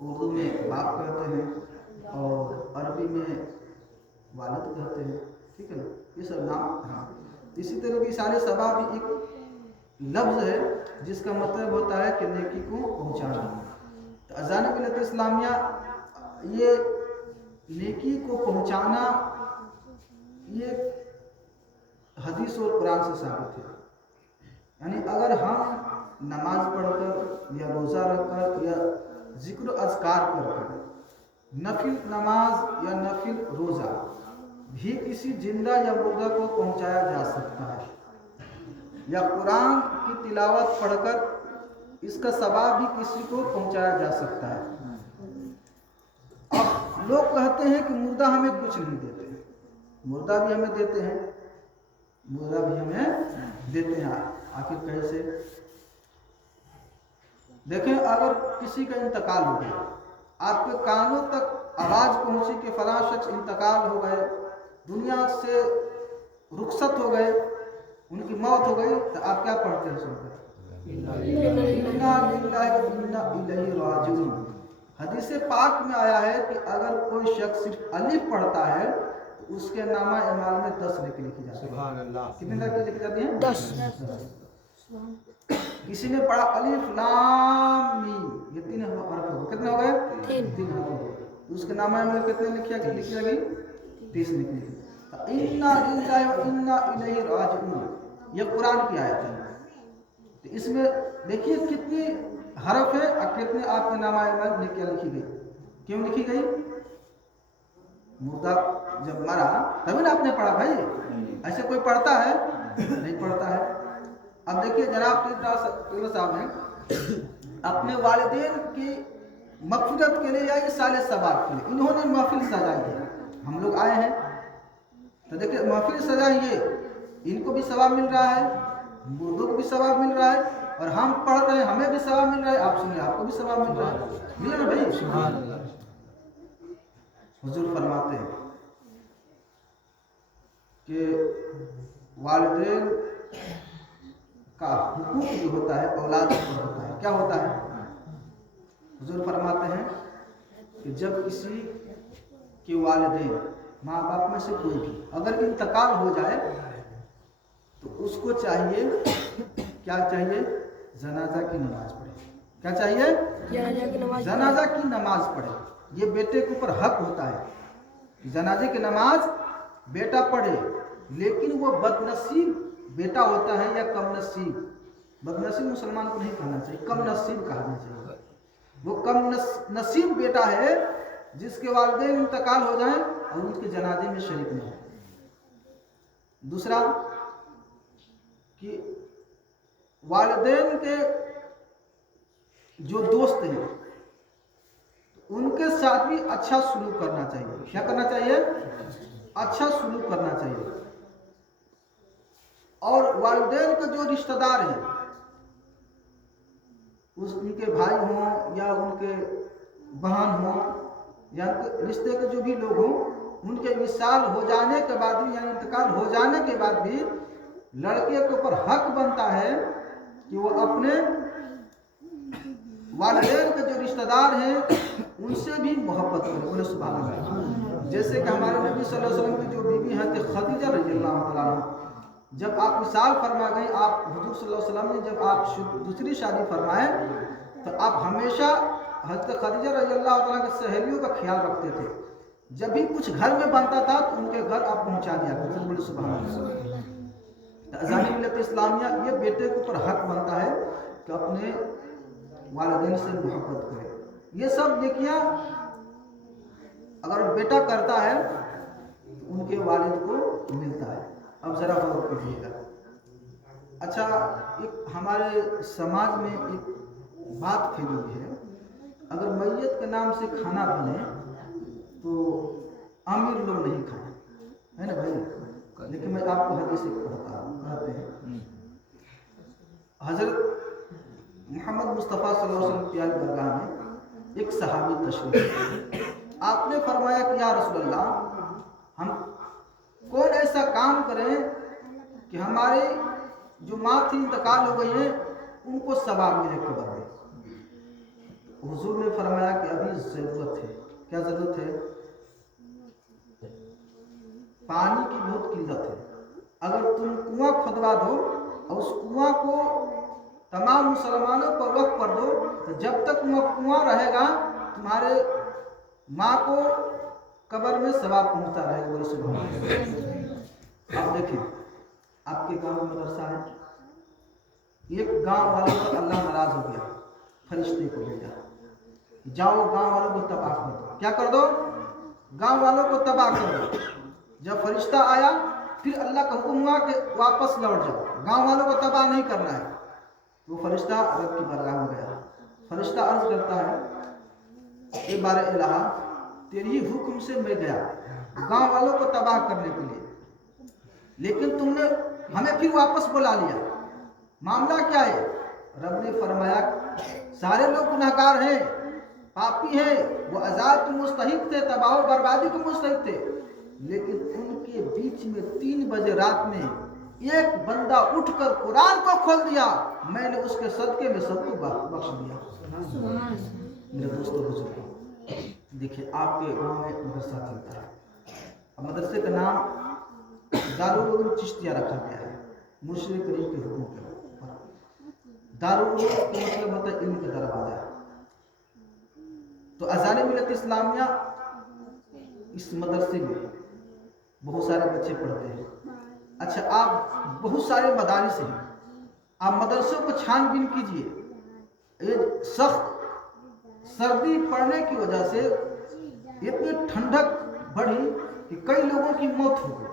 اردو میں باپ کہتے ہیں اور عربی میں والد کہتے ہیں، ٹھیک ہے نا، یہ سب نام. ہاں اسی طرح کی ایصال ثواب بھی ایک لفظ ہے جس کا مطلب ہوتا ہے کہ نیکی کو پہنچانا. تو اذان ملت اسلامیہ یہ نیکی کو پہنچانا یہ حدیث اور قرآن سے ثابت ہے. یعنی اگر ہم نماز پڑھ کر یا روزہ رکھ کر یا ذکر و اذکار کر کر نفل نماز یا نفل روزہ بھی کسی زندہ یا مردہ کو پہنچایا جا سکتا ہے، یا قرآن کی تلاوت پڑھ کر اس کا ثواب بھی کسی کو پہنچایا جا سکتا ہے. اب لوگ کہتے ہیں کہ مردہ ہمیں کچھ نہیں دیتے. مردہ بھی ہمیں دیتے ہیں، مردہ بھی ہمیں دیتے ہیں. آخر کیسے؟ دیکھیں، اگر کسی کا انتقال ہو گیا، آپ کے کانوں تک آواز پہنچی کہ فلاں شخص انتقال ہو گئے، دنیا سے رخصت ہو گئے، ان کی موت ہو گئی، تو آپ کیا پڑھتے ہیں؟ سن کر انا للہ و انا الیہ راجعون. حدیث پاک میں آیا ہے کہ اگر کوئی شخص صرف الف پڑھتا ہے تو اس کے نامہ اعمال میں 10 لکھی جاتی ہے. سبحان اللہ. کتنے لکھی جاتی ہیں؟ 10. کسی نے پڑھا الف لام میم، یہ 3 حرف ہو گئے. کتنے ہو گئے؟ 3 حرف ہو گئے. تو اس کے نامہ اعمال کتنے لکھی جائے گی؟ 30 لکھی جائے گی. انا للہ و انا الیہ راجعون یہ قرآن کی آیت ہے. تو اس میں دیکھیے کتنی حرف ہے اور کتنے آپ کے نامہ اعمال لکھی گئی. کیوں لکھی گئی؟ مردہ جب مرا تبھی نا آپ نے پڑھا بھائی. ایسے کوئی پڑھتا ہے؟ نہیں پڑھتا ہے. اب دیکھیے جناب ٹیلر صاحب نے اپنے والدین کی مغفرت کے لیے یا ایصال ثواب کے لیے انہوں نے محفل سجائی ہے. ہم لوگ آئے ہیں تو دیکھیں محفل سجائی ہے، ان کو بھی ثواب مل رہا ہے، مردوں کو بھی ثواب مل رہا ہے، اور ہم پڑھ رہے ہیں ہمیں بھی ثواب مل رہا ہے. آپ سنیں، آپ کو بھی ثواب مل رہا ہے. ملے نا بھائی؟ سبحان اللہ. حضور فرماتے ہیں کہ والدین کا حقوق جو ہوتا ہے اولاد پر ہوتا ہے. کیا ہوتا ہے؟ حضور فرماتے ہیں کہ جب کسی کے والدین ماں باپ میں سے کوئی بھی اگر انتقال ہو جائے تو اس کو چاہیے، کیا چاہیے؟ جنازہ کی نماز پڑھے. کیا چاہیے؟ جنازہ کی نماز پڑھے. یہ بیٹے کے اوپر حق ہوتا ہے کہ جنازے کی نماز بیٹا پڑھے. لیکن وہ بد نصیب بیٹا ہوتا ہے یا کم نصیب، بد نصیب مسلمان کو نہیں کہنا چاہیے، کم نصیب کہنا چاہیے. وہ کم نصیب بیٹا ہے جس کے والدین انتقال ہو جائیں اور ان کے جنازے میں شریک نہیں ہو. دوسرا کہ والدین کے جو دوست ہیں ان کے ساتھ بھی اچھا سلوک کرنا چاہیے. کیا کرنا چاہیے؟ اچھا سلوک کرنا چاہیے. اور والدین کے جو رشتہ دار ہیں، ان کے بھائی ہوں یا ان کے بہن ہوں یا ان کے رشتے کے جو بھی لوگ ہوں، ان کے وصال ہو جانے کے بعد بھی یعنی انتقال ہو جانے کے بعد بھی لڑکے کے اوپر حق بنتا ہے کہ وہ اپنے والدین کے جو رشتہ دار ہیں ان سے بھی محبت کرے. بولے سبحان اللہ. جیسے کہ ہمارے نبی صلی اللہ علیہ وسلم کی جو بیوی ہیں خدیجہ رضی اللہ تعالیٰ عنہ، جب آپ وصال فرما گئے، آپ حضور صلی اللہ علیہ وسلم نے جب آپ دوسری شادی فرمائے تو آپ ہمیشہ حضرت خدیجہ رضی اللہ تعالیٰ کے سہیلیوں کا خیال رکھتے تھے. جب بھی کچھ گھر میں بنتا تھا تو ان کے گھر آپ پہنچا دیا کرتے. بولے سبحان اللہ. اذان ملت اسلامیہ یہ بیٹے کے اوپر حق بنتا ہے کہ اپنے والدین سے محبت کرے. یہ سب نیکیاں اگر بیٹا کرتا ہے تو ان کے والد کو ملتا ہے. اب ذرا غور کیجیے گا. اچھا، ایک ہمارے سماج میں ایک بات پھیلی ہوئی ہے، اگر میت کے نام سے کھانا بنے تو امیر لوگ نہیں کھائیں، ہے نا بھائی؟ لیکن میں آپ کو حدیث پڑھتا ہوں. کہتے ہیں حضرت محمد مصطفیٰ صلی اللہ علیہ وسلم کی درگاہ میں ایک صحابی تشریف، آپ نے فرمایا کہ یا رسول اللہ، ہم کون ایسا کام کریں کہ ہماری جو ماں تھی انتقال ہو گئی ہے ان کو ثواب ملے قبر میں. حضور نے فرمایا کہ ابھی जरूरत है। क्या जरूरत है? पानी की बहुत किल्लत है। अगर तुम कुआं खुदवा दो और उस कुआं को तमाम मुसलमानों को वक्फ कर दो, तो जब तक वह कुआं रहेगा तुम्हारे माँ को कब्र में सवाब पहुंचता रहेगा। बोले सुभान अल्लाह। आप देखिए, आपके गांव में मदरसा है, एक गांव वालों पर अल्लाह नाराज हो गया, फरिश्ते को भेजा, जाओ गांव वालों को तबाह कर दो। क्या कर दो? गांव वालों को तबाह कर दो। जब फरिश्ता आया, फिर अल्लाह का हुक्म हुआ कि वापस लौट जाओ, गांव वालों को तबाह नहीं करना है। वो फरिश्ता रब की बरगाह में गया। फरिश्ता अर्ज करता है, एक बार इलाहा, तेरी ही हुक्म से मैं गया गांव वालों को तबाह करने के लिए, लेकिन तुमने हमें फिर वापस बुला लिया, मामला क्या है? रब ने फरमाया, सारे लोग गुनहगार हैं, पापी हैं, वो अजाब के मुस्तहिक थे, तबाह बर्बादी के मुस्तहिक थे, लेकिन उनके बीच में 3 बजे रात में एक बंदा उठकर कुरान को खोल दिया, मैंने उसके सदके में सबको बख्श दिया। मेरे दोस्तों बुजुर्गों, देखिए आपके गांव में मदरसा चलता है। अब मदरसे का नाम दारुल उलूम चिश्तिया रखा गया है, मुर्शिद करीम के हुक्म के ऊपर। दारुल उलूम का मतलब होता है इल्म का दरवाजा। तो अज़ान मिल्लत इस्लामिया, इस मदरसे में बहुत सारे बच्चे पढ़ते हैं। अच्छा, आप बहुत सारे मदारिस हैं, आप मदरसों को छानबीन कीजिए। ये सख्त सर्दी पड़ने की वजह से इतनी ठंडक बढ़ी कि कई लोगों की मौत हो गई।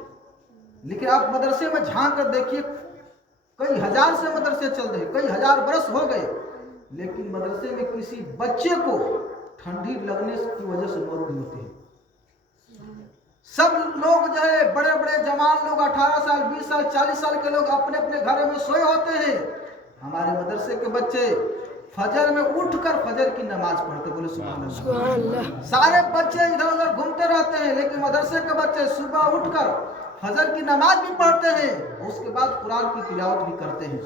लेकिन आप मदरसे में झांक कर देखिए, कई हजार से मदरसे चल रहे, कई हजार बरस हो गए, लेकिन मदरसे में किसी बच्चे को ठंडी लगने की वजह से मौत नहीं होती है। सब लोग जो है, बड़े बड़े जवान लोग, 18 साल 20 साल 40 साल के लोग अपने अपने घरों में सोए होते हैं। हमारे मदरसे के बच्चे फजर में उठकर फजर की नमाज पढ़ते। बोले सुभान अल्लाह। सारे बच्चे इधर उधर घूमते रहते हैं, लेकिन मदरसे के बच्चे सुबह उठकर फजर की नमाज भी पढ़ते हैं और उसके बाद कुरान की तिलावत भी करते हैं।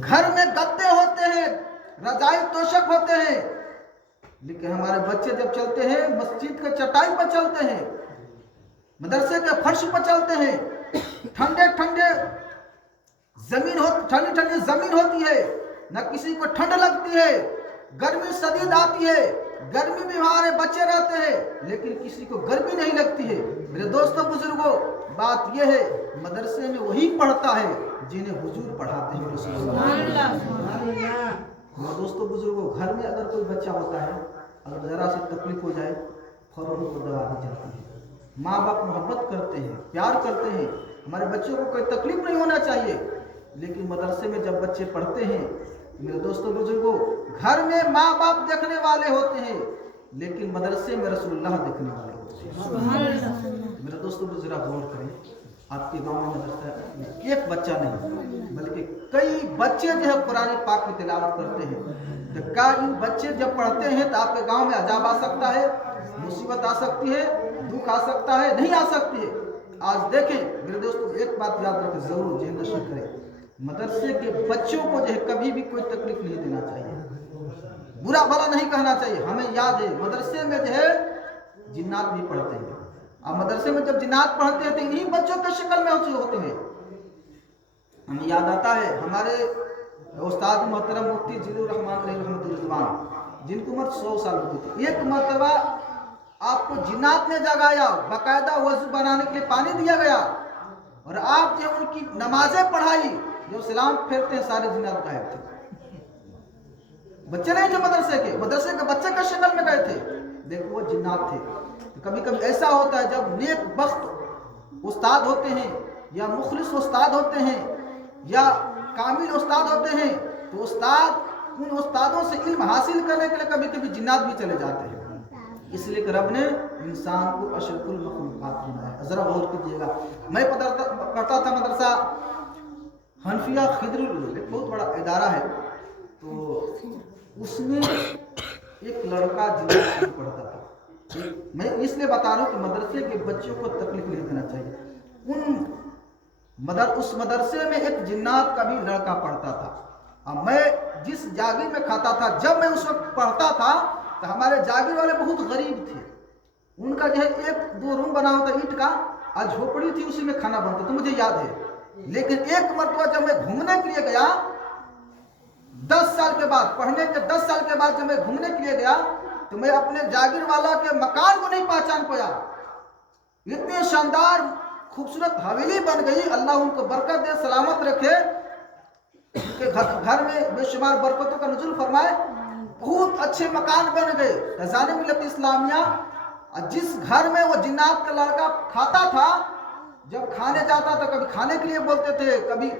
घर में गद्दे होते हैं, रजाई तोशक होते हैं, लेकिन हमारे बच्चे जब चलते हैं मस्जिद के चटाई पर चलते हैं, मदरसे के फर्श पर चलते हैं। ठंडे ठंडे जमीन हो, ठंडी ठंडी जमीन होती है, न किसी को ठंड लगती है, गर्मी शदीद आती है, गर्मी में हमारे बच्चे रहते हैं, लेकिन किसी को गर्मी नहीं लगती है। मेरे दोस्तों बुजुर्गों, बात यह है, मदरसे में वही पढ़ता है जिन्हें हुजूर पढ़ाते हैं। मेरे दोस्तों बुजुर्गों, घर में अगर कोई बच्चा होता है, अगर जरा सी तकलीफ हो जाए, फौरन उसको दवा दी जाती है। माँ बाप मोहब्बत करते हैं, प्यार करते हैं, हमारे बच्चों को कोई तकलीफ नहीं होना चाहिए। लेकिन मदरसे में जब बच्चे पढ़ते हैं, मेरे दोस्तों बुजुर्गों, घर में माँ बाप देखने वाले होते हैं, लेकिन मदरसे में रसूलुल्लाह देखने वाले होते हैं। मेरे दोस्तों बुजुर्ग, गौर करें, आपके गांव में मदरसा एक बच्चा नहीं बल्कि कई बच्चे जो है कुरान पाक की तिलावत करते हैं। तो क्या इन बच्चे जब पढ़ते हैं तो आपके गांव में अजाब आ सकता है, मुसीबत आ सकती है, दुख आ सकता है? नहीं आ सकती है। आज देखें मेरे दोस्तों, एक बात याद रखें, जरूर जहन नशीं करें, मदरसे के बच्चों को जो है कभी भी कोई तकलीफ नहीं देना चाहिए, बुरा भला नहीं कहना चाहिए। हमें याद है मदरसे में जो है जिन्नात भी पढ़ते हैं, और मदरसे में जब जिन्नात पढ़ते हैं तो इन्हीं बच्चों के शक्ल में होते हैं। हमें याद आता है हमारे उस्ताद मोहतरम मुफ्ती जिलुर रहमान रहमतुल्लाह, जिनकी उम्र 100 साल होती थी, एक मरतबा आपको जिन्नात ने जगाया, बाकायदा वजू बनाने के लिए पानी दिया गया, और आप जो उनकी नमाजें पढ़ाई, जो सलाम फेरते हैं सारे जिन्नात गायब थे। बच्चे नहीं थे मदरसे के बच्चे का शक्ल में गए थे, देखो वो जिन्नात थे। तो कभी कभी ऐसा होता है जब नेक बख्त उस्ताद होते हैं, या मुखलिस उस्ताद होते हैं, या कामिल उस्ताद होते हैं, तो उस्ताद उन उस्तादों से इल्म हासिल करने के लिए कभी कभी जिन्नात भी चले जाते हैं। इसलिए कि रब ने इंसान को अशरफुल मखलूकात बनाया। जरा गौर कीजिएगा, मैं पढ़ता था मदरसा हनफिया खिदरुल उलूम, एक बहुत बड़ा इदारा है, तो उसमें एक लड़का जिन्नात पढ़ता था। मैं इसलिए बता रहा हूँ कि मदरसे के बच्चों को तकलीफ नहीं देना चाहिए। उस मदरसे में एक जिन्नात का भी लड़का पढ़ता था, और मैं जिस जागीर में खाता था, जब मैं उस वक्त पढ़ता था تو ہمارے جاگیر والے بہت غریب تھے، ان کا جو ہے 1-2 روم بنا ہوتا اینٹ کا، اور جھوپڑی تھی، اسی میں کھانا بنتا تو مجھے یاد ہے۔ لیکن ایک مرتبہ جب میں گھومنے کے لیے گیا 10 سال کے بعد، پڑھنے کے 10 سال کے بعد جب میں گھومنے کے لیے گیا تو میں اپنے جاگیر والا کے مکان کو نہیں پہچان پایا۔ اتنی شاندار خوبصورت حویلی بن گئی، اللہ ان کو برکت دے، سلامت رکھے، کہ گھر میں بے شمار برکتوں کا نزول فرمائے، بہت اچھے مکان بن گئے۔ فیضان ملت اسلامیہ جس گھر میں وہ جنات کا لڑکا کھاتا تھا، جب کھانے جاتا تھا کبھی کھانے کے لیے بولتے تھے، کبھی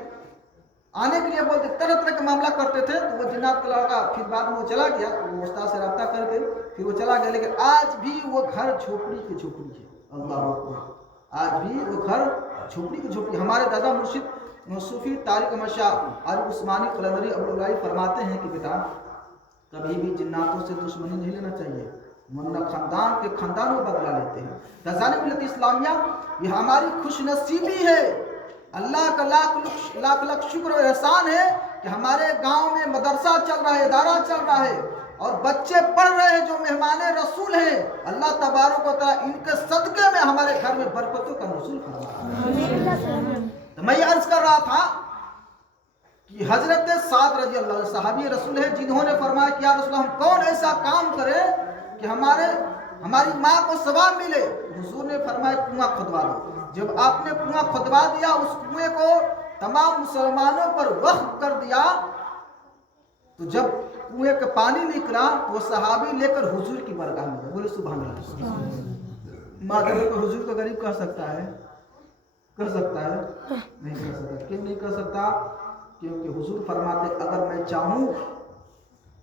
آنے کے لیے بولتے، طرح طرح کے معاملہ کرتے تھے، تو وہ جنات کا لڑکا پھر بعد میں وہ چلا گیا، وہ استاد سے رابطہ کر کے پھر وہ چلا گیا، لیکن آج بھی وہ گھر جھوپڑی کی جھوپڑی ہے۔ اللہ اکبر، آج بھی وہ گھر جھوپڑی کی جھوپڑی۔ ہمارے دادا مرشد صوفی طارق احمد شاہ عارف عثمانی قلندری ابوالعلائی فرماتے ہیں کہ بیٹا کبھی بھی جناتوں سے دشمنی نہیں لینا چاہیے، ورنہ خاندان کے خاندان میں بدلا لیتے ہیں۔ فیضان ملت اسلامیہ یہ ہماری خوش نصیبی ہے، اللہ کا لاکھ شکر و احسان ہے کہ ہمارے گاؤں میں مدرسہ چل رہا ہے، ادارہ چل رہا ہے، اور بچے پڑھ رہے ہیں جو مہمان رسول ہیں۔ اللہ تبارک و تعالیٰ ان کے صدقے میں ہمارے گھر میں برکتوں کا نزول فرمائے۔ تو میں یہ عرض کر رہا تھا کہ حضرت سعد رضی اللہ عنہ صحابی رسول ہیں، جنہوں نے فرمایا کہ یا رسول اللہ ہم کون ایسا کام کرے کہ ہماری ماں کو ثواب ملے؟ حضور نے فرمایا کنواں کھدوا دو۔ جب آپ نے کنواں کھدوا دیا، اس کنویں کو تمام مسلمانوں پر وقف کر دیا، تو جب کنویں کا پانی نکلا تو وہ صحابی لے کر حضور کی بارگاہ میں گئے۔ بولے سبحان اللہ۔ مادر کو حضور کو غریب کہہ سکتا ہے؟ کر سکتا ہے؟ نہیں کر سکتا۔ کیوں نہیں کر سکتا؟ کیونکہ حضور فرماتے اگر میں چاہوں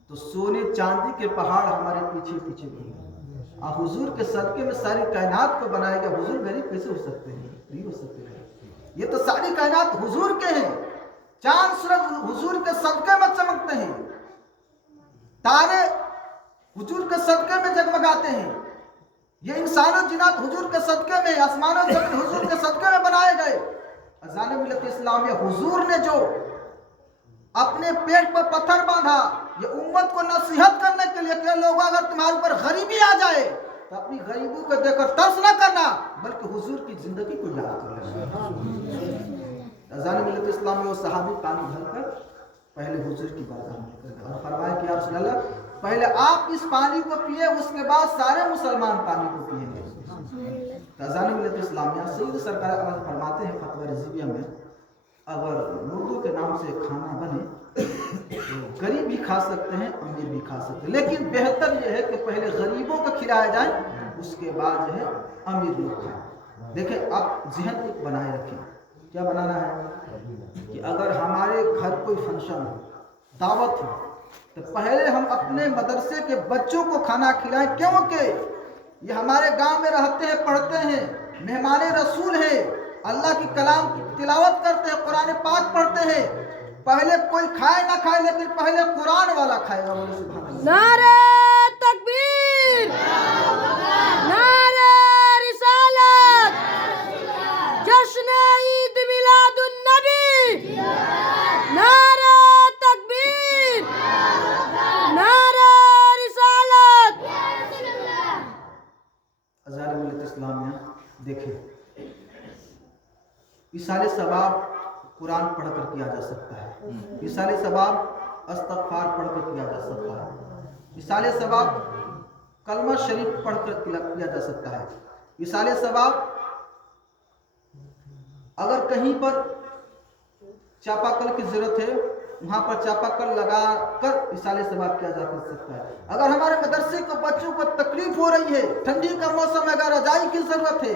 تو سونے چاندی کے پہاڑ ہمارے پیچھے پیچھے بھی ہیں، اور حضور کے صدقے میں ساری کائنات کو بنائے گا۔ حضور غریب کیسے ہو سکتے ہیں؟ نہیں ہو سکتے ہیں۔ یہ تو ساری کائنات حضور کے ہیں، چاند سورج حضور کے صدقے میں چمکتے ہیں، تارے حضور کے صدقے میں جگمگاتے ہیں، یہ انسان و جنات حضور کے صدقے میں، آسمان و زمین حضور کے صدقے میں بنائے گئے۔ اذان ملت اسلامیہ حضور نے جو اپنے پیٹ پر پتھر باندھا، یہ امت کو نصیحت کرنے کے لیے کہ لوگوں اگر تمہارے اوپر غریبی آ جائے تو اپنی غریبوں کو دیکھ کر ترس نہ کرنا، بلکہ حضور کی زندگی کو یاد کر لینا۔ اذان ملت اسلامیہ وہ صحابی پانی بھر کر پہلے حضور کی بارگاہ میں لے کر اور فرمایا کہ یا رسول اللہ پہلے آپ اس پانی کو پیے، اس کے بعد سارے مسلمان پانی کو پیئیں گے۔ اذان ملت اسلامیہ سید سرکار عالم فرماتے ہیں فتوی رضویہ میں، اگر مردوں کے نام سے کھانا بنے تو غریب بھی کھا سکتے ہیں، امیر بھی کھا سکتے ہیں، لیکن بہتر یہ ہے کہ پہلے غریبوں کو کھلایا جائے، اس کے بعد جو ہے امیر لوگ کھائیں۔ دیکھیں آپ ذہن ایک بنائے رکھیں، کیا بنانا ہے کہ اگر ہمارے گھر کوئی فنکشن ہو، دعوت ہو، تو پہلے ہم اپنے مدرسے کے بچوں کو کھانا کھلائیں، کیونکہ یہ ہمارے گاؤں میں رہتے ہیں، پڑھتے ہیں، مہمان رسول ہیں، اللہ کی کلام کی تلاوت کرتے ہیں، قرآن پاک پڑھتے ہیں۔ پہلے کوئی کھائے نہ کھائے لیکن پہلے قرآن والا کھائے گا۔ بولے سبحان اللہ۔ نعرہ تکبیر، نعرہ رسالت، جشن عید میلاد النبی، نعرہ تکبیر، نعرہ رسالت۔ اذان ملت اسلامیہ دیکھیں، ایصال ثواب قرآن پڑھ کر کیا جا سکتا ہے، ایصال ثواب استغفار پڑھ کر کیا جا سکتا ہے، ایصال ثواب کلمہ شریف پڑھ کر کیا جا سکتا ہے، ایصال ثواب اگر کہیں پر چاپا کل کی ضرورت ہے وہاں پر چاپا کل لگا کر ایصال ثواب کیا جا سکتا ہے۔ اگر ہمارے مدرسے کو بچوں کو تکلیف ہو رہی ہے، ٹھنڈی کا موسم ہے، اگر رضائی کی ضرورت ہے،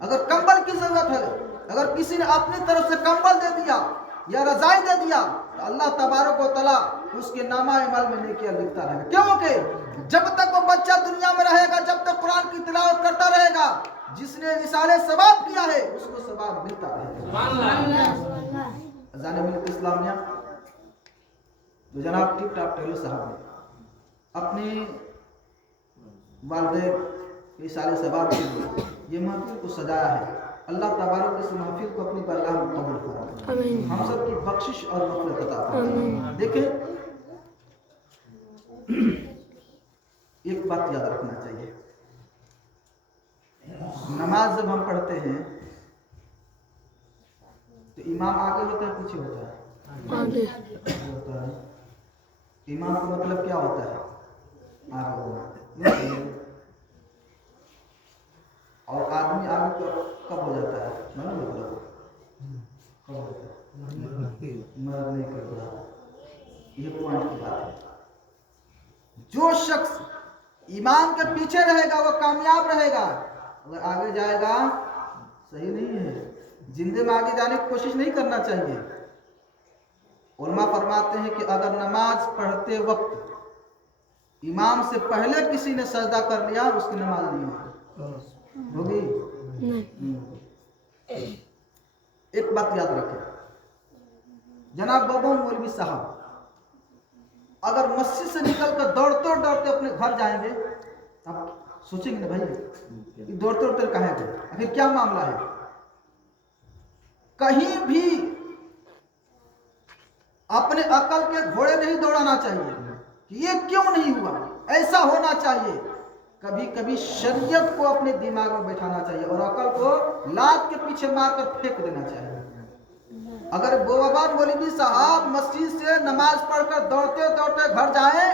اگر کمبل کی ضرورت ہے، اگر کسی نے اپنی طرف سے کمبل دے دیا یا رضائی دے دیا تو اللہ تبارک و تعالیٰ اس کے نامہ اعمال میں نیکیاں لکھتا رہے گا، کیونکہ جب تک وہ بچہ دنیا میں رہے گا، جب تک قرآن کی تلاوت کرتا رہے گا، جس نے ایصال ثواب کیا ہے اس کو ثواب ملتا رہے گا۔ اذان ملت اسلامیہ جو جناب ٹپ ٹاپ ٹیلر صاحب نے اپنے والدین کے ایصال ثواب کے لیے یہ محفل کو سجایا ہے، اللہ تبارک اس محفل کو اپنی بارگاہ میں قبول فرمائے، ہم سب کی بخشش اور مغفرت عطا فرمائے۔ دیکھیں ایک बात याद रखना चाहिए, नमाज जब हम पढ़ते हैं तो इमाम आगे होता है पीछे होता है? आगे होता है। इमाम का मतलब क्या होता है? आगे होना। और आदमी आगे कब हो जाता है? मतलब कब होता है? मरने के बाद। ये पॉइंट की बात है। जो शख्स इमाम के पीछे रहेगा वो कामयाब रहेगा, अगर आगे जाएगा सही नहीं है। जिंदे में आगे जाने की कोशिश नहीं करना चाहिए। उलमा फरमाते हैं कि अगर नमाज पढ़ते वक्त इमाम से पहले किसी ने सजदा कर लिया उसकी नमाज नहीं होगी। एक बात याद रखें, जनाब बाबा मौलवी साहब अगर मस्जिद से निकलकर दौड़ते दौड़ते अपने घर जाएंगे, आप सोचेंगे ना भाई कि दौड़ते दौड़ते कहाँ गए, आखिर क्या मामला है? कहीं भी अपने अकल के घोड़े नहीं दौड़ाना चाहिए कि ये क्यों नहीं हुआ, ऐसा होना चाहिए। कभी कभी शरीयत को अपने दिमाग में बैठाना चाहिए और अकल को लात के पीछे मारकर फेंक देना चाहिए। अगर बाबा मौलवी साहब मस्जिद से नमाज पढ़कर दौड़ते दौड़ते घर जाए,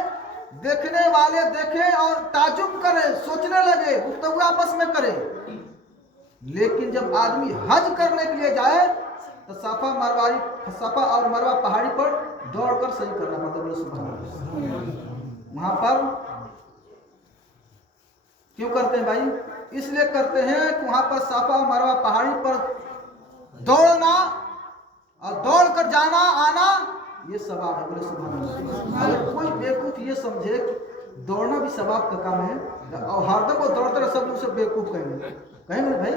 देखने वाले देखें और ताजुब करें, सोचने लगे, गुफ्तगू आपस में करें। लेकिन जब आदमी हज करने के लिए जाए तो सफा और मरवा पहाड़ी पर दौड़कर सही करना पड़ता है। सुभान अल्लाह। वहां पर क्यों करते हैं भाई? इसलिए करते हैं कि वहां पर सफा और मरवा पहाड़ी पर दौड़ना और दौड़ कर जाना आना ये सवाब है। बोले सुभान अल्लाह। अगर कोई बेवकूफ ये समझे कि दौड़ना भी सवाब का काम है और हरदम वो दौड़ते रहे, सब लोग उसे बेवकूफ कहेंगे भाई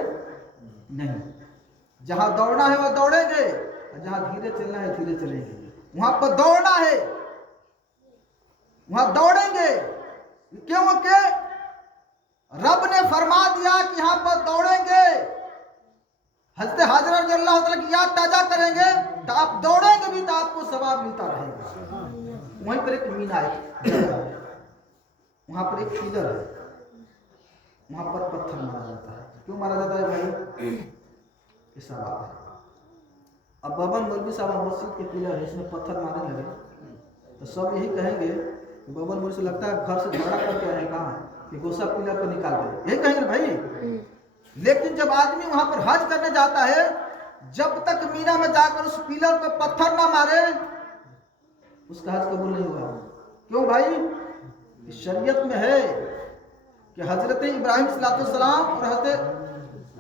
नहीं। जहां दौड़ना है वह दौड़ेंगे और जहां धीरे चलना है धीरे चलेंगे। वहां पर दौड़ना है वहां दौड़ेंगे। क्यों के रब ने फरमा दिया कि यहां पर दौड़ेंगे, हज़रत हाजरा रज़ियल्लाहु ताला की याद ताजा करेंगे तो आप दौड़ेंगे भी तो आपको सवाब मिलता रहेगा। वहीं पर एक मीना है, वहां पर एक पिलर है, वहां पर पत्थर मारा जाता है। क्यों मारा जाता है भाई? ये सवाब है। अब बाबा मौलवी साहब मस्जिद के पिलर है, इसमें पत्थर मारने लगे तो सब यही कहेंगे कि बाबा मौलवी से लगता है घर से झगड़ा करके आए कहाँ कि गोसा पिलर को निकाल दे, यही कहेंगे भाई। लेकिन जब आदमी वहां पर हज करने जाता है, जब तक मीना में जाकर उस पिलर पर पत्थर ना मारे उसका हज कबूल नहीं हुआ। क्यों भाई? शरीयत में है कि हजरत इब्राहिम सलाम और हजरत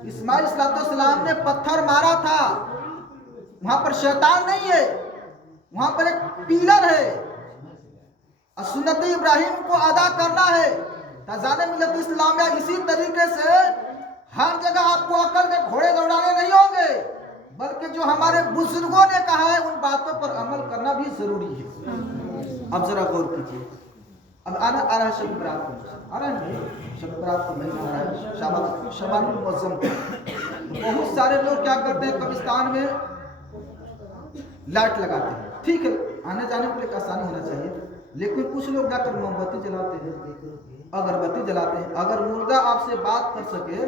इस्माइल सलाम ने पत्थर मारा था, वहां पर शैतान नहीं है, वहां पर एक पिलर है। और सुन्नत इब्राहिम को अदा करना है। ताज़ाने मिल्लत इस्लामिया इसी तरीके से हर जगह आपको अकल के घोड़े दौड़ाने नहीं होंगे, बल्कि जो हमारे बुजुर्गों ने कहा है उन बातों पर अमल करना भी जरूरी है। अब जरा गौर कीजिए। अब आ रहा है शब बरात का, आ रहा है शब बरात का महीना आ रहा है, शबानुल मुअज़्ज़म। बहुत सारे लोग क्या करते हैं, कब्रिस्तान में लाइट लगाते हैं। ठीक है, आने जाने के लिए आसानी होना चाहिए, लेकिन कुछ लोग जाकर मोमबत्ती जलाते हैं, अगरबत्ती जलाते हैं। अगर मुर्दा आपसे बात कर सके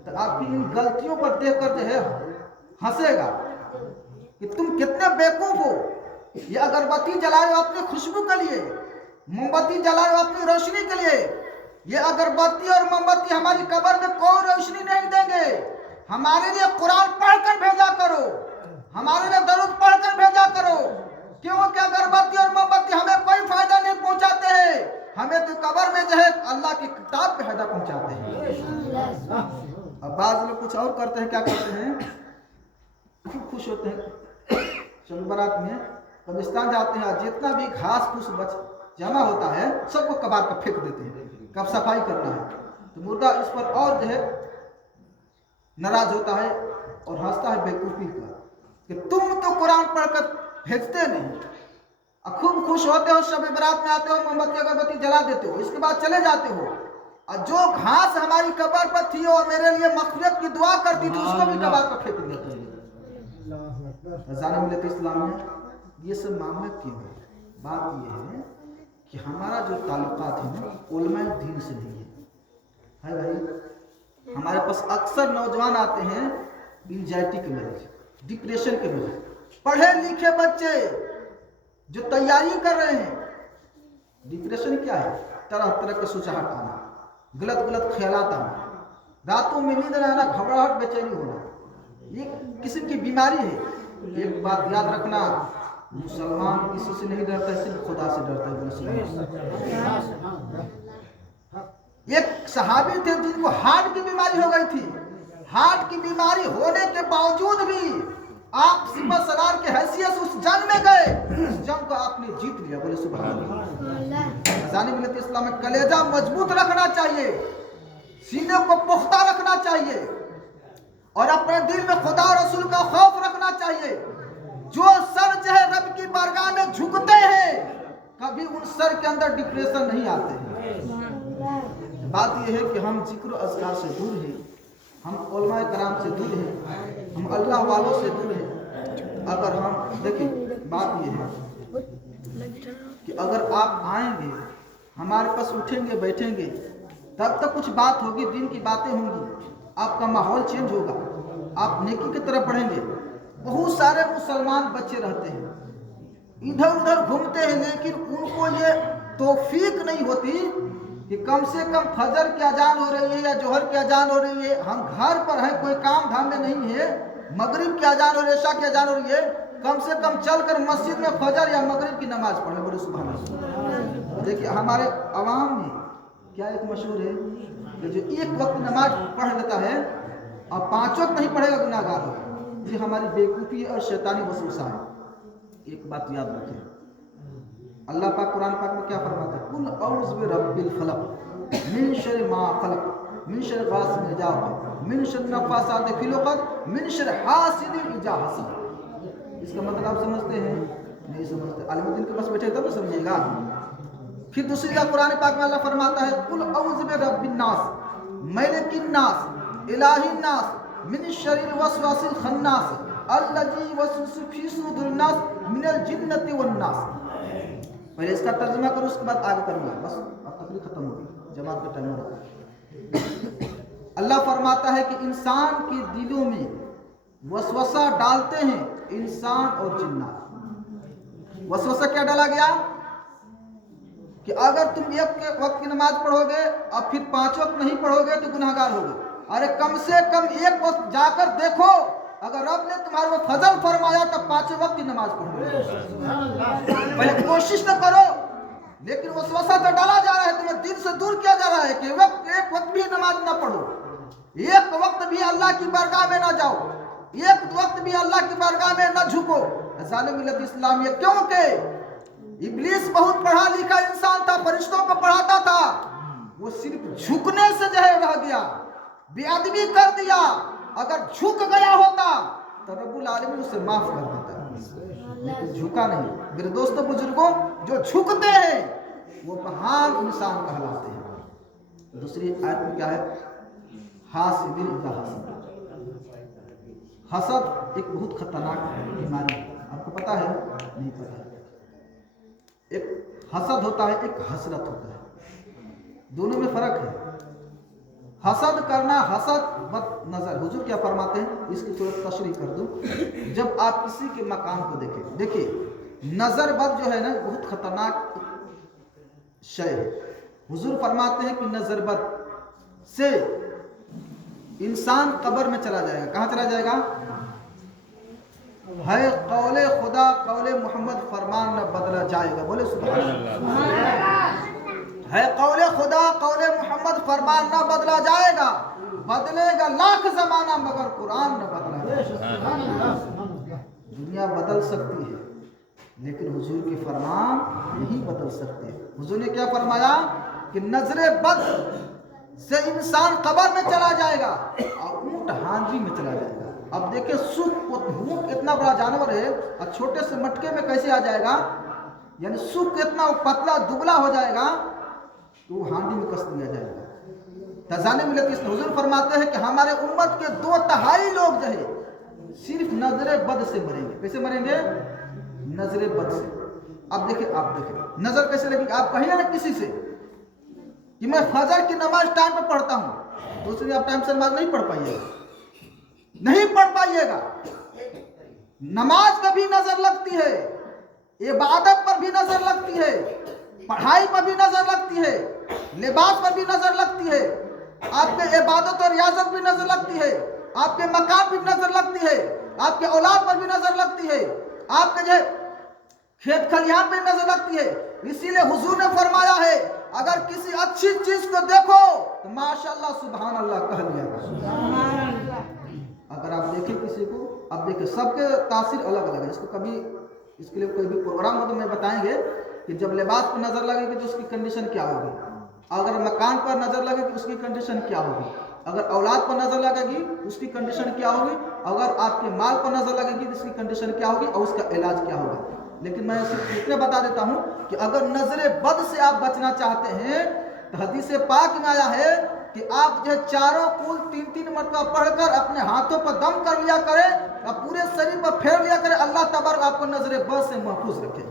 तो आपकी इन गलतियों पर देख कर जो है हंसेगा कि तुम कितने बेवकूफ हो। ये अगरबत्ती जलाए हो अपनी खुशबू के लिए, मोमबत्ती जलाए हो अपनी रोशनी के लिए। ये अगरबत्ती और मोमबत्ती हमारी कब्र में कोई रोशनी नहीं देंगे। हमारे लिए कुरान पढ़कर भेजा करो, हमारे लिए दरूद पढ़कर भेजा करो। क्योंकि अगरबत्ती और मोमबत्ती हमें कोई फायदा नहीं पहुंचाते हैं, हमें तो कब्र में जो है अल्लाह की किताब पे फायदा पहुंचाते हैं। अब बाज़ लोग कुछ और करते हैं, क्या करते हैं, खूब खुश होते हैं शब बारात में, कब्रिस्तान जाते हैं, जितना भी घास फूस जमा होता है सबको कबार पर फेंक देते हैं, कब सफाई करना है। तो मुर्दा इस पर और जो है नाराज होता है और हंसता है बेवकूफी का कि तुम तो कुरान पढ़कर भेजते नहीं, खूब खुश होते हो, शब बारात में आते हो, मोमबत्ती अगरबत्ती जला देते हो, इसके बाद चले जाते हो। और जो घास हमारी कब्र पर थी और मेरे लिए मग़फ़िरत की दुआ करती थी उसको भी कब्र पर फेंक देते हैं। जाने मिलत इस्लाम में ये सब मामला क्यों है? बात ये है कि हमारा जो ताल्लुकात है ना उलमाए दीन से नहीं है भाई। हमारे पास अक्सर नौजवान आते हैं एंजाइटी के मरीज, डिप्रेशन के मरीज, पढ़े लिखे बच्चे जो तैयारी कर रहे हैं। डिप्रेशन क्या है? तरह तरह के सुझाव आना, गलत गलत ख्यालात आना, रातों में नींद रहना, घबराहट, बेचैनी होना, ये किस्म की बीमारी है। एक बात याद रखना, मुसलमान किसी से नहीं डरता है, सिर्फ खुदा से डरता है। एक सहाबी थे जिनको हार्ट की बीमारी हो गई थी। हार्ट की बीमारी होने के बावजूद भी आप सिपह सलार के हैसियत से उस जंग में गए, उस जंग को आपने जीत लिया। बोले सुभान अल्लाह। अज़ानी मिल्लत इस्लाम में कलेजा मजबूत रखना चाहिए, सीने को पुख्ता रखना चाहिए और अपने दिल में खुदा और रसूल का खौफ रखना चाहिए। जो सर जो है रब की बारगाह में झुकते हैं, कभी उन सर के अंदर डिप्रेशन नहीं आते हैं। बात यह है कि हम जिक्र अज़कार से दूर हैं, हम उलमाए कराम से दूर हैं, हम अल्लाह वालों से दूर हैं। अगर हम देखिए, बात यह है कि अगर आप आएंगे, हमारे पास उठेंगे, बैठेंगे, तब तक कुछ बात होगी, दिन की बातें होंगी, आपका माहौल चेंज होगा, आप नेकी की तरफ बढ़ेंगे। बहुत सारे मुसलमान बच्चे रहते हैं, इधर उधर घूमते हैं, लेकिन उनको ये तौफीक नहीं होती कि कम से कम फजर की अजान हो रही है या जोहर की अजान हो रही है, हम घर पर हैं, कोई काम धाम में नहीं है, मगरिब की अजान हो रही है, इशा की अजान हो रही है, कम से कम चलकर मस्जिद में फजर या मगरिब की नमाज पढ़े। बोले सुभान अल्लाह। देखिए हमारे अवाम में क्या एक मशहूर है कि जो एक वक्त नमाज पढ़ लेता है और 5 वक्त नहीं पढ़ेगा गुनाहगार होगा। ये हमारी बेवकूफ़ी और शैतानी वसवसा है। एक बात याद रखें, अल्लाह पाक कुरान पाक में क्या फरमाता है? कुल औज़ु बिरब्बिल फलक मिन शर्रि मा खलक मिन शर्रि गासिकिन इज़ा वक़ब मिन शर्रि नफ़्फ़ासाति फ़िल उक़द मिन शर्रि हासिदिन इज़ा हसद। इसका मतलब आप समझते हैं? नहीं समझते। आलिमुद्दीन के पास बैठे तब तो समझिएगा। फिर दूसरी जगह कुरान पाक में अल्लाह फरमाता है कुल औज़ु बिरब्बिन नास मलिकिन नास इलाहिन नास मिन शर्रिल वसवासिल खन्नास अल्लज़ी युवस्विसु फ़ी सुदूरिन नास मिनल जिन्नति वन नास। पहले इसका तर्जुमा करो, उसके बाद आगे करूंगा। बस अब तकरीर खत्म होगी, जमात का टाइम हो रहा है। अल्लाह फरमाता है कि इंसान के दिलों में वसवसा डालते हैं इंसान और जिन्नात। वसवसा क्या डाला गया कि अगर तुम एक वक्त की नमाज पढ़ोगे और फिर 5 वक्त नहीं पढ़ोगे तो गुनाहगार होगे। अरे कम से कम एक वक्त जाकर देखो, अगर रब ने तुम्हारे को फजल फरमाया तो 5 वक्त की नमाज पढ़ो। पहले कोशिश तो करो, लेकिन वसवसा तो डाला जा रहा है, तुम्हें दिन से दूर किया जा रहा है कि एक वक्त भी नमाज ना पढ़ो, एक वक्त भी अल्लाह की बारगाह में ना जाओ, एक वक्त भी अल्लाह की बारगाह में ना झुको। ज़ालिम मिल्लत इस्लामिया, क्योंकि इब्लीस बहुत पढ़ा लिखा इंसान था, फरिश्तों को पढ़ाता था, वो सिर्फ झुकने से जो है रह गया, बेअदबी कर दिया। अगर झुक गया होता तो रब्बुल आलमीन उसे माफ कर देता, लेकिन झुका नहीं। मेरे दोस्तों बुजुर्गों, जो झुकते हैं वो महान इंसान कहलाते हैं। दूसरी आयत में क्या है? हासिदिन इज़ा हसद। हसद एक बहुत खतरनाक बीमारी है, आपको पता है? नहीं पता है। एक हसद होता है, एक हसरत होता है, दोनों में फर्क है। हसद करना, हसद बद नजर। हुजूर क्या फरमाते हैं, इसकी थोड़ा तशरीह कर दूं। जब आप किसी के मकान को देखें, देखिए नजर बद जो है ना, बहुत खतरनाक शय है। हुजूर फरमाते हैं कि नजर बद से इंसान कब्र में चला जाएगा। कहाँ चला जाएगा? है कौले खुदा कौले मोहम्मद फरमान न बदला जाएगा। बोले सुभान अल्लाह। है कौले खुदा कौले मोहम्मद फरमान न बदला जाएगा, बदलेगा लाख जमाना मगर कुरान न बदला जाएगा। दुनिया बदल सकती है, लेकिन हुजूर के फरमान नहीं बदल सकते। हुजूर ने क्या फरमाया कि नजरे बद से इंसान कब्र में चला जाएगा और ऊंट हांडी में चला जाएगा। अब देखिए, ऊंट इतना बड़ा जानवर है और छोटे से मटके में कैसे आ जाएगा? यानी सुख इतना पतला दुबला हो जाएगा तो वो हांडी में कस दिया जाएगा। तजाने मिलती है। हुजूर फरमाते हैं कि हमारे उम्मत के 2/3 लोग जो है सिर्फ नजरे बद से मरेंगे। कैसे मरेंगे? नजरे बद से। आप देखें नजर कैसे लगेगी। आप कहिए ना किसी से कि मैं फजर की नमाज टाइम पे पढ़ता हूं, दूसरी आप टाइम से नमाज नहीं पढ़ पाइएगा, नहीं पढ़ पाइएगा। नमाज पे भी नजर लगती है, इबादत पर भी नजर लगती है, पढ़ाई पर भी नजर लगती है, लिबास पर भी नजर लगती है, आपके इबादत और रियाजत भी नजर लगती है, आपके मकान भी नजर लगती है, आपके औलाद पर भी नजर लगती है, आपके जो खेत खलिहान पे नजर लगती है। इसीलिए हुजूर ने फरमाया है अगर किसी अच्छी चीज को देखो तो माशाअल्लाह सुभान अल्लाह कह लिया। अगर आप देखें किसी को, आप देखें सबके तासीर अलग अलग है। इसको कभी इसके लिए कोई भी प्रोग्राम हो तो मैं बताएंगे कि जब लिबास पर नजर लगेगी तो उसकी कंडीशन क्या होगी, अगर मकान पर नजर लगेगी उसकी कंडीशन क्या होगी, अगर औलाद पर नजर लगेगी उसकी कंडीशन क्या होगी, अगर आपके माल पर नजर लगेगी तो उसकी कंडीशन क्या होगी और उसका इलाज क्या होगा। लेकिन मैं सिर्फ इतना बता देता हूं कि अगर नजरे बद से आप बचना चाहते हैं तो हदीस पाक में आया है कि आप जो चारों कुल 3-3 मरतबा पढ़कर अपने हाथों पर दम कर लिया करें और पूरे शरीर पर फेर लिया करें, अल्लाह तबारक आपको नजरे बद से महफूज रखे।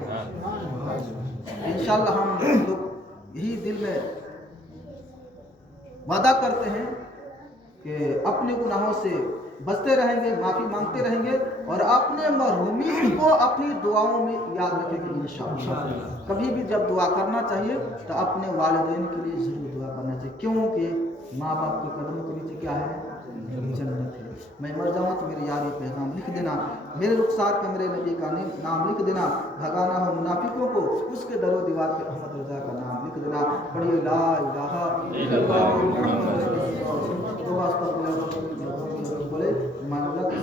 इंशाअल्लाह हम लोग यही दिल में वादा करते हैं कि अपने गुनाहों से बचते रहेंगे, माफ़ी मांगते रहेंगे और अपने मरहूमीन को अपनी दुआओं में याद रखेंगे इंशाअल्लाह। कभी भी जब दुआ करना चाहिए तो अपने वालिदैन के लिए ज़रूर दुआ करना चाहिए, क्योंकि माँ बाप के कदमों के नीचे क्या है, जन्नत है। मैं मर जाऊँ तो मेरे यार ये पैगाम लिख देना, मेरे रुखसार पे मेरे नबी का नाम लिख देना, भगाना हो मुनाफिकों को उसके दरो दीवार पे अहमद रजा का नाम लिख देना। पढ़िए ला इलाहा इल्लल्लाह मुहम्मद रसूलुल्लाह बोले मानवता